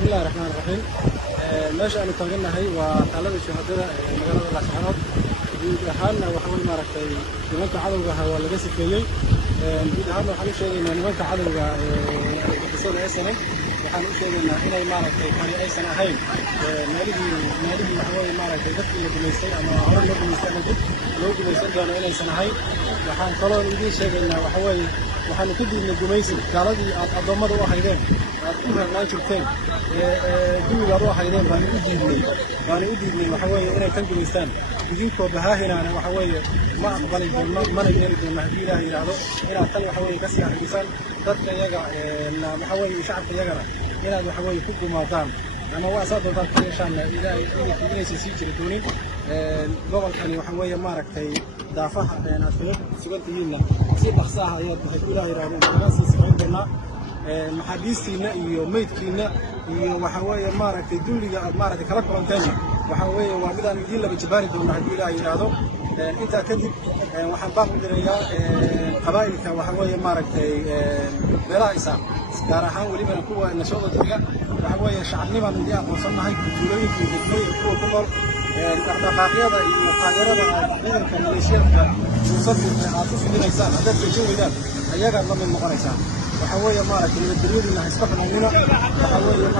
بسم الله الرحمن الرحيم. ماشي أنا تاجرنا هاي وطلب الشهادة مجرد الأسعار جود أهلنا وحول مركي نمك عدوها ولا جس فيي جود أهلنا وحول شيء إن نمك عدوها بصير أي سنة وحول شيء إن هنا مركي كان أي سنة هاي نادي وحول مركي ذكر اللي بنستي أما عمر اللي بنستي موجود لو بنستي جانا أي سنة هاي وحول قالوا لي شيء إن وحول waxaan ku diidnay gumaysi gaaladii aad adoomada u haydeen aad ku raacnaan jirteen duuga u haydeen baan u diidnay waxa weeye inay tan gumaystaan idinkoo bahaahinaana waxa weeye ma aqbalay doono mana yeeli doono haddii ilaahay yiraahdo inaad tan waxa weeye ka sii xaqiisan dadka iyaga waxa weeye shacabka iyagana inaad waxa weeye ku gumaadaan ama waa saa doontaan ka yeeshaan ilaahay inaysan sii jiri doonin gobolkani waxa weeye maaragtay daafaha aad kaga sugan tihiinna si dhaqso ah ayaad haddii ilaahay yiraahdo inaga sii samayn doonaa maxaabiistiina iyo meydkiina iyo waxa weeye maaragtay dulliga aad maaragtay kala kulanteen waxa weeye waa midaan idiin laba jabaari doonaa haddii ilaahay yiraahdo intaa kadib waxaan baan u dirayaa qabaa'ilka waxa weeye maaragtay meelaha isaaq gaar ahaan weliba kuwa nashooda jooga waxa weeye shacabnimaan idin aqoonsanahay tuulooyinka iyo degmooyinka kuwa ku nool dhaqdhaqaaqyada iyo taageerada ciidanka maleeshiyaadka muusafirka aad u fidinaysaan haddaad joojin weydaan ayagaa la mid noqonaysaan waxa weeye maaragtay nabadgelyadiina ha iska xumaynina waxa weeye